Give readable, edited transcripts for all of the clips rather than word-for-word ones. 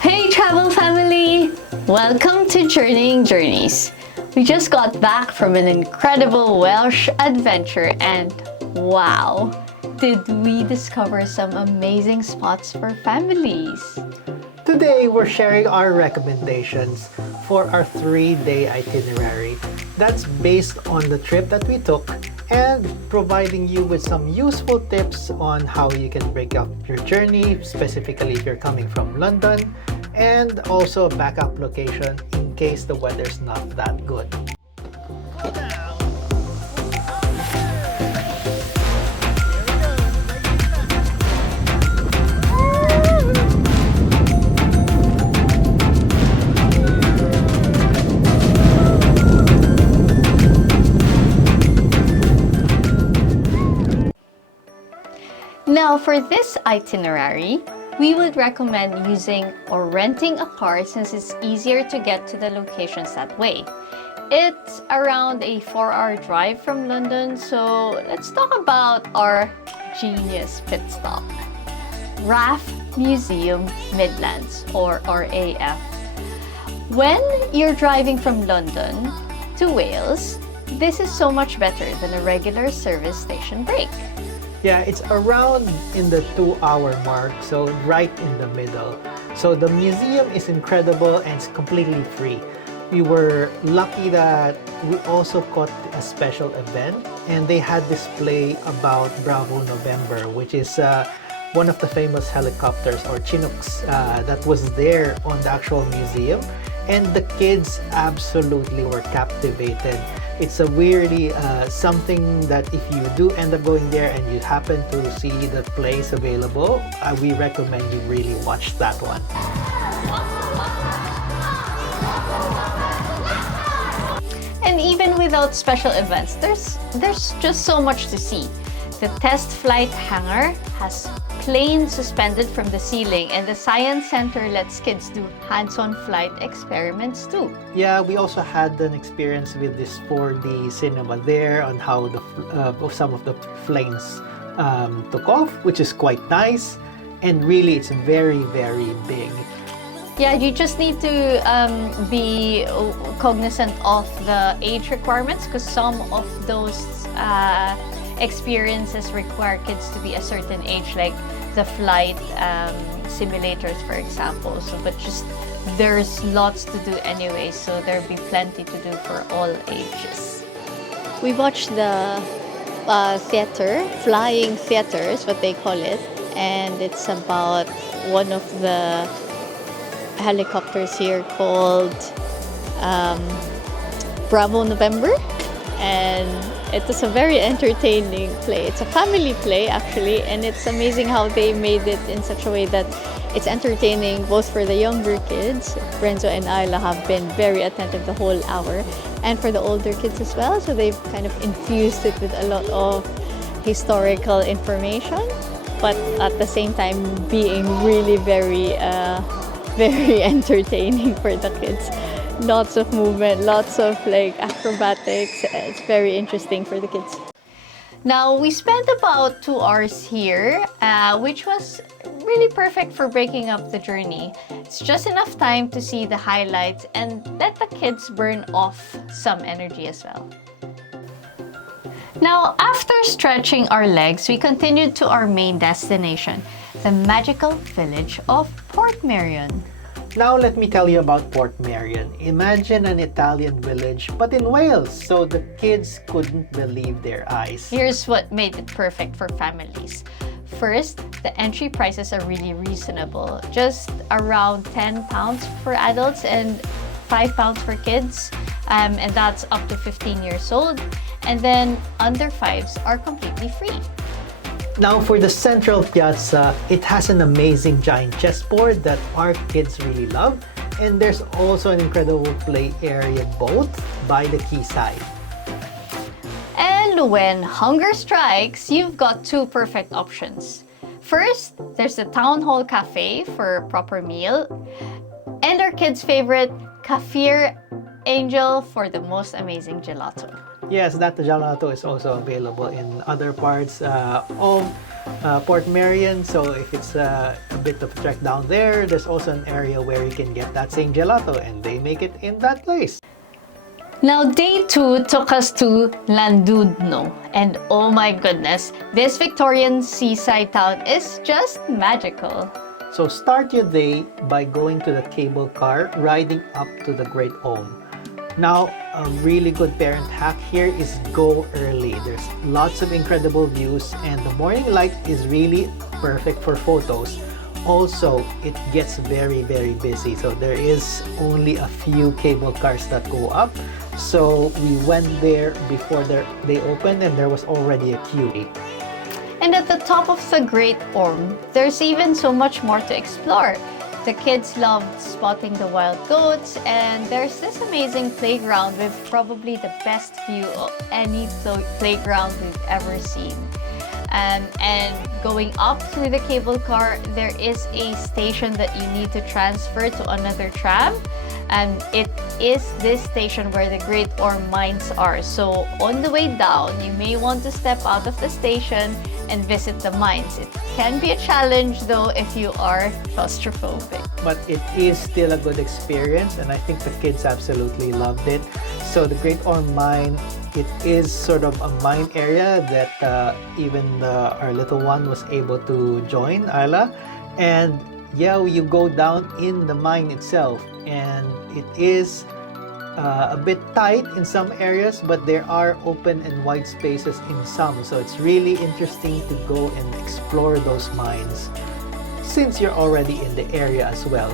Hey travel family! Welcome to Journeying Journeys. We just got back from an incredible Welsh adventure and wow, did we discover some amazing spots for families. Today, we're sharing our recommendations for our 3-day itinerary that's based on the trip that we took and providing you with some useful tips on how you can break up your journey, specifically if you're coming from London, and also a backup location in case the weather's not that good. Now for this itinerary, we would recommend using or renting a car since it's easier to get to the locations that way. It's around a 4-hour drive from London, so let's talk about our genius pit stop. RAF Museum Midlands, or RAF. When you're driving from London to Wales, this is so much better than a regular service station break. Yeah, it's around in the 2-hour mark, so right in the middle. So the museum is incredible and it's completely free. We were lucky that we also caught a special event and they had display about Bravo November, which is one of the famous helicopters or Chinooks that was there on the actual museum. And the kids absolutely were captivated. It's a really something that if you do end up going there and you happen to see the place available, we recommend you really watch that one. And even without special events, there's just so much to see. The test flight hangar has planes suspended from the ceiling, and the science center lets kids do hands-on flight experiments too. Yeah, we also had an experience with this 4D cinema there on how some of the planes took off, which is quite nice, and really it's very, very big. Yeah, you just need to be cognizant of the age requirements because some of those experiences require kids to be a certain age, like the flight simulators, for example. So, but just there's lots to do anyway, so there'll be plenty to do for all ages. We watched the theater, flying theater is what they call it, and it's about one of the helicopters here called Bravo November, and it is a very entertaining play. It's a family play actually, and it's amazing how they made it in such a way that it's entertaining both for the younger kids. Renzo and Isla have been very attentive the whole hour, and for the older kids as well. So they've kind of infused it with a lot of historical information, but at the same time being really very entertaining for the kids. Lots of movement, lots of like acrobatics. It's very interesting for the kids. Now, we spent about 2 hours here, which was really perfect for breaking up the journey. It's just enough time to see the highlights and let the kids burn off some energy as well. Now, after stretching our legs, we continued to our main destination, the magical village of Portmeirion. Now let me tell you about Portmeirion. Imagine an Italian village, but in Wales, so the kids couldn't believe their eyes. Here's what made it perfect for families. First, the entry prices are really reasonable, just around £10 for adults and £5 for kids, and that's up to 15 years old. And then under 5s are completely free. Now for the central piazza, it has an amazing giant chessboard that our kids really love, and there's also an incredible play area both by the quayside. And when hunger strikes, you've got 2 perfect options. First, there's the Town Hall Cafe for a proper meal, and our kids' favorite, Cafe Angel for the most amazing gelato. Yes, that gelato is also available in other parts of Portmeirion. So if it's a bit of a trek down there, there's also an area where you can get that same gelato, and they make it in that place. Now, day 2 took us to Llandudno, and oh my goodness, this Victorian seaside town is just magical. So start your day by going to the cable car, riding up to the Great Orme. Now, a really good parent hack here is go early. There's lots of incredible views, and the morning light is really perfect for photos. Also, it gets very, very busy. So there is only a few cable cars that go up. So we went there before they opened, and there was already a queue. And at the top of the Great Orme, there's even so much more to explore. The kids loved spotting the wild goats, and there's this amazing playground with probably the best view of any playground we've ever seen. And going up through the cable car, there is a station that you need to transfer to another tram. And it is this station where the Great Orme mines are. So on the way down, you may want to step out of the station and visit the mines. It can be a challenge though if you are claustrophobic. But it is still a good experience, and I think the kids absolutely loved it. So the Great Orme mine, it is sort of a mine area that even our little one was able to join, Ayla. And yeah, you go down in the mine itself, and it is a bit tight in some areas, but there are open and wide spaces in some. So it's really interesting to go and explore those mines since you're already in the area as well.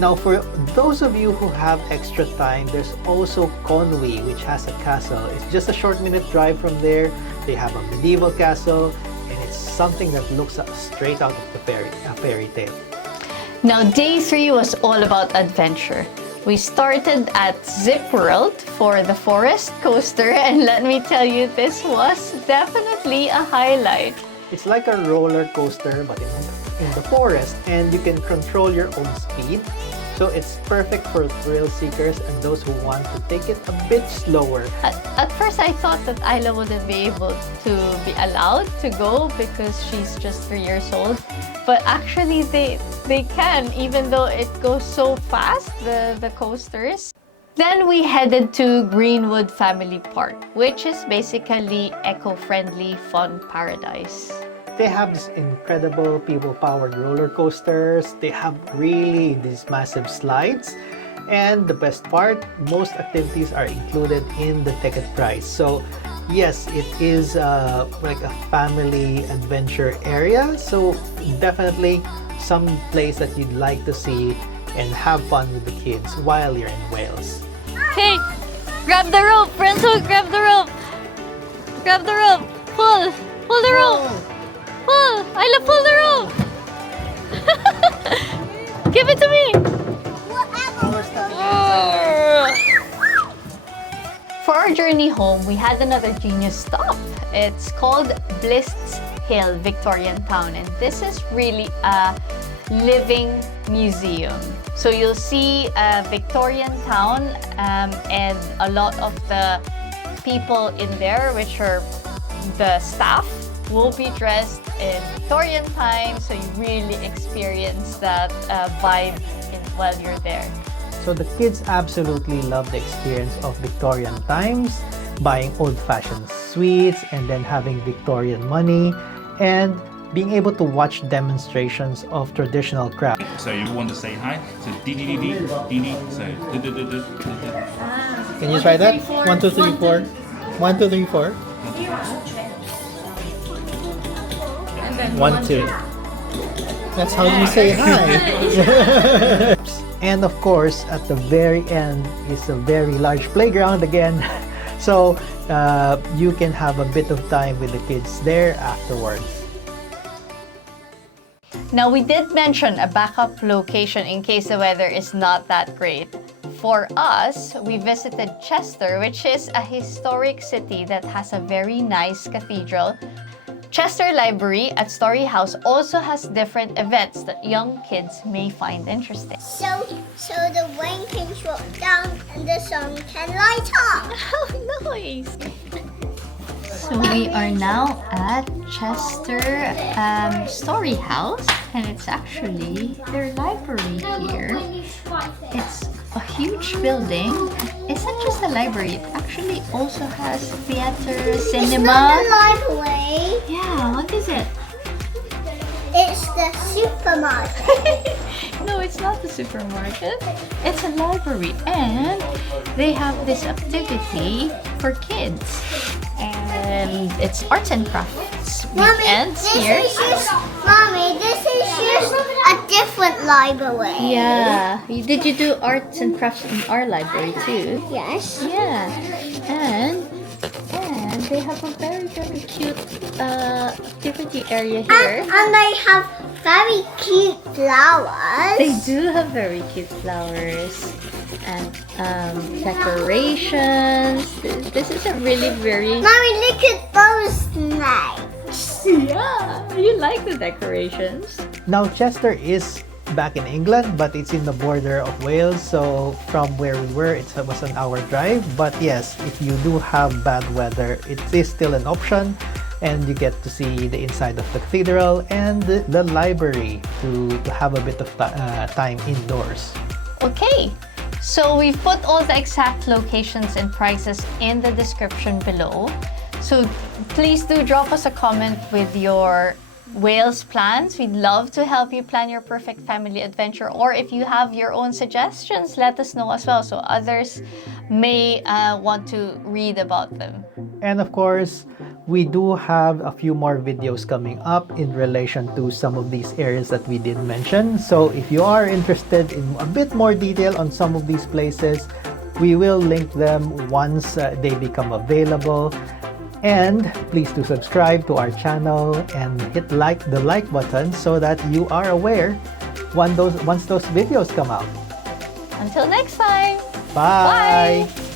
Now, for those of you who have extra time, there's also Conwy, which has a castle. It's just a short minute drive from there. They have a medieval castle, and it's something that looks straight out of a fairy tale. Now, day 3 was all about adventure. We started at Zip World for the Fforest Coaster, and let me tell you, this was definitely a highlight. It's like a roller coaster, but in the forest, and you can control your own speed. So it's perfect for thrill seekers and those who want to take it a bit slower. At first, I thought that Ayla wouldn't be able to be allowed to go because she's just 3 years old. But actually, they can, even though it goes so fast, the coasters. Then we headed to GreenWood Family Park, which is basically eco-friendly fun paradise. They have these incredible people-powered roller coasters. They have really these massive slides. And the best part, most activities are included in the ticket price. So yes, it is like a family adventure area. So definitely some place that you'd like to see and have fun with the kids while you're in Wales. Hey, grab the rope, Renzo, grab the rope. Grab the rope, pull the rope. Pull, Ayla, pull the rope. Give it to me. For our journey home, we had another genius stop. It's called Blists Hill, Victorian town, and this is really a living museum. So you'll see a Victorian town, and a lot of the people in there, which are the staff, will be dressed in Victorian times, so you really experience that vibe while you're there. So the kids absolutely love the experience of Victorian times, buying old-fashioned sweets and then having Victorian money, and being able to watch demonstrations of traditional crafts. So you want to say hi? So dee dee dee dee dee dee. So do do do do. Can you try that? 1, 2, 3, 4. 1, 2, 3, 4. 1, 2. That's how you say hi. And of course, at the very end is a very large playground again. So you can have a bit of time with the kids there afterwards. Now, we did mention a backup location in case the weather is not that great. For us, we visited Chester, which is a historic city that has a very nice cathedral. Chester Library at Story House also has different events that young kids may find interesting. So the rain can drop down and the sun can light up. How nice! So we are now at Chester Story House, and it's actually their library here. It's a huge building. It's not just a library, it actually also has theater, It's cinema. not the library. Yeah, what is it? It's the supermarket. No, it's not the supermarket. It's a library, and they have this activity for kids. And it's arts and crafts weekends here. Mommy, this is just a different library. Yeah. Did you do arts and crafts in our library too? Yes. Yeah. And they have a very, very cute activity area here. And they have very cute flowers. They do have very cute flowers and decorations. This is a really very... Mommy, look at those snakes. Yeah, you like the decorations. Now, Chester is back in England, but it's in the border of Wales. So from where we were, it was an hour drive. But yes, if you do have bad weather, it is still an option. And you get to see the inside of the cathedral and the library to have a bit of time indoors. Okay, so we've put all the exact locations and prices in the description below. So please do drop us a comment with your Wales plans. We'd love to help you plan your perfect family adventure, or if you have your own suggestions, let us know as well so others may want to read about them. And of course, we do have a few more videos coming up in relation to some of these areas that we did mention. So if you are interested in a bit more detail on some of these places, we will link them once they become available. And please do subscribe to our channel and hit the like button so that you are aware once those videos come out. Until next time. Bye. Bye.